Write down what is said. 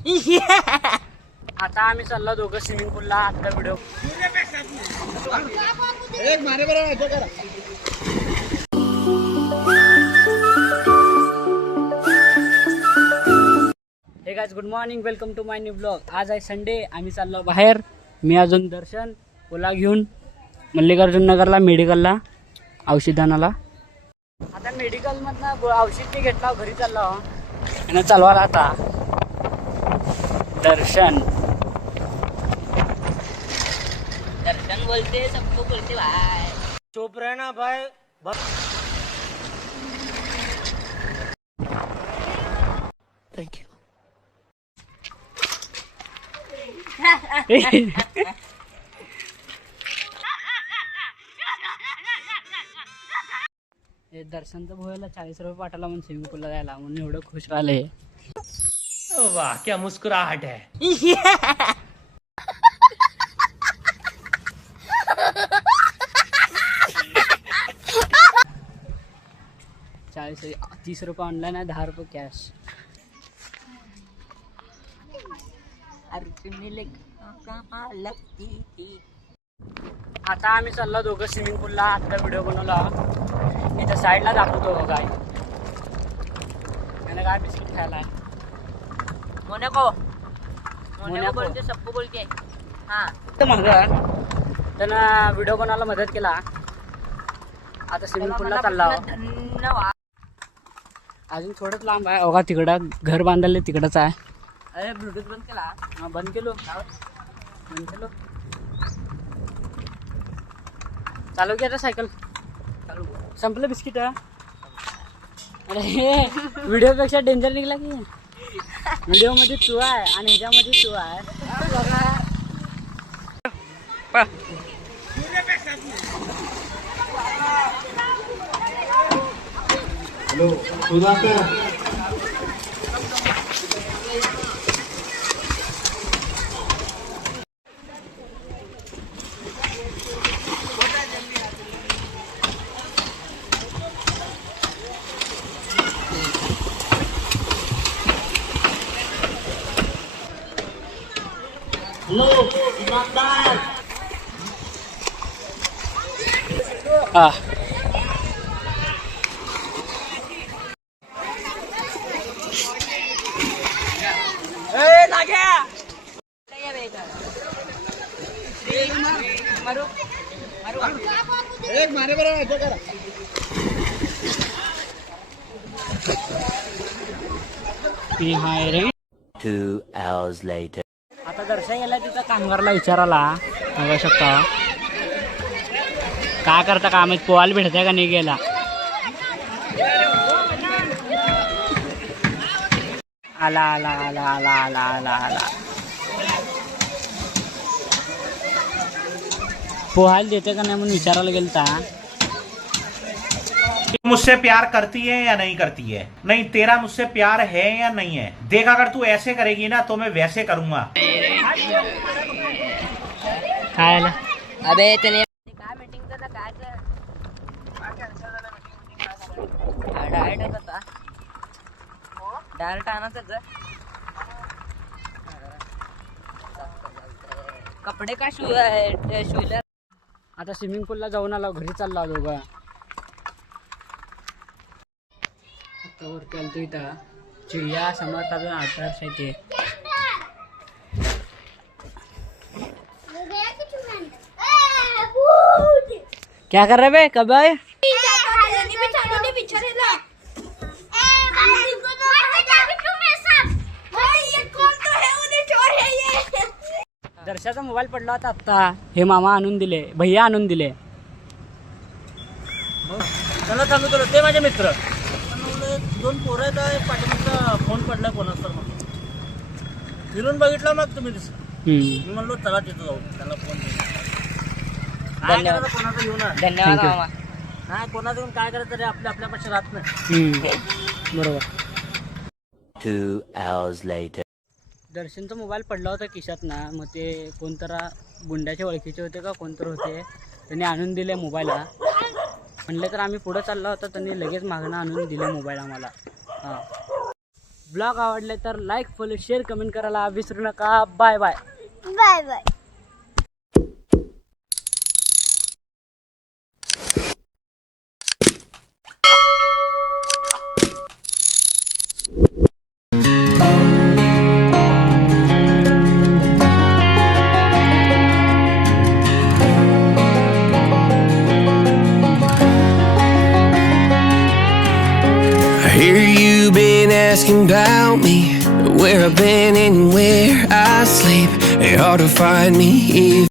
आता आम्ही चाललो दोघं स्विमिंग पूलला. आता व्हिडिओ हे guys, good morning, welcome to my new blog. आज आहे संडे. आम्ही चाललो बाहेर. मी अजून दर्शन ओला घेऊन मल्लिकार्जुन नगरला मेडिकलला औषध आणायला. आता मेडिकलमधनं औषध ते घेतला, घरी चाललो आणि चालवायला आता दर्शन बोलते, सबको बोलते भाई, चुप रहना भाई. थँक्यू. दर्शनचं भोयाला 40 रुपये पाठवला म्हणून स्विमिंग पूलला जायला, म्हणून एवढं खुश राहिले. वाह, क्या मुस्कुराहट है. 30 रुपये ऑनलाईन आहे, 10 रुपये कॅश. आता आम्ही चाललो दोघं स्विमिंग पूलला. आता व्हिडिओ बनवला. इथं साईडला दाखवतो काय त्याने काय बिस्किट खायला. मोनाको बोलते, सबको बोलते. हा, त्यानं व्हिडिओ बनवायला मदत केला. आता स्विमिंग पूलला चालला. धन्यवाद. अजून थोडंच लांब आहे. बघा तिकडं घर बांधले, तिकडंच आहे. अरे ब्लूटूथ बंद केला. हा, बंद केलो. चालू की आता सायकल. संपलं बिस्किट. अरे व्हिडिओ पेक्षा डेंजर निघला की. व्हिडिओ मध्ये तू आहे आणि ह्याच्यामध्ये तू आहे. हा, रे. 2 hours later. आता दर्शन गेला तिथं कामगारला विचारायला. बघू शकता काय करता काम, पोहायला भेटतंय का नाही गेला. आला आला आला आला आला आला आला. पोहायला देते का नाही म्हणून विचारायला गेलता. मुझसे प्यार करती है या नहीं करती है? नहीं, तेरा मुझसे प्यार है या नहीं है? देख, अगर तू ऐसे करेगी ना तो मैं वैसे करूंगा. काय आलं? अबे त्याने काय मीटिंग करता, काय डायरेक्ट होता. डायरेक्ट आणायचं. कपडे का शिवले. आता स्विमिंग पूलला जाऊन आलो, घरी चाललो दोघं. आता वरती आलतो इथं चिडिया समर्थ अजून 8 वर्ष आहे ते. क्या कर रहे बे कब आए? दर्शाचा मोबाईल पडला होता आता. हे मामा आणून दिले, भैया आणून दिले. त्याला सांगतो ते माझे मित्र. 2 पोरं आहेत, पाठीमागचा फोन पडला कोणाचा तर म्हणून फिरून बघितला. मग तुम्ही दिसला. मी म्हणलो चला तिथं जाऊ. त्याला फोन धन्यवाद. कोणाचा घेऊन धन्यवाद Thank you. मामा. नाही, कोणाचं घेऊन काय करायचं तरी आपल्यापाशी राहत नाही. बरोबर. 2 hours later. दर्शनचा मोबाईल पडला होता खिशात ना. मग ते कोणतरा गुंड्याच्या ओळखीचे होते का कोणतर होते, त्यांनी आणून दिले मोबाईलला. म्हणले तर आम्ही पुढे चाललो होतो, त्यांनी लगेच मागणं आणून दिले मोबाईल आम्हाला. हां, ब्लॉग आवडले तर लाईक फॉलो शेअर कमेंट करायला विसरू नका. Bye bye. Bye bye. I hear you been asking about me, where I've been and where I sleep. Ain't hard to find me if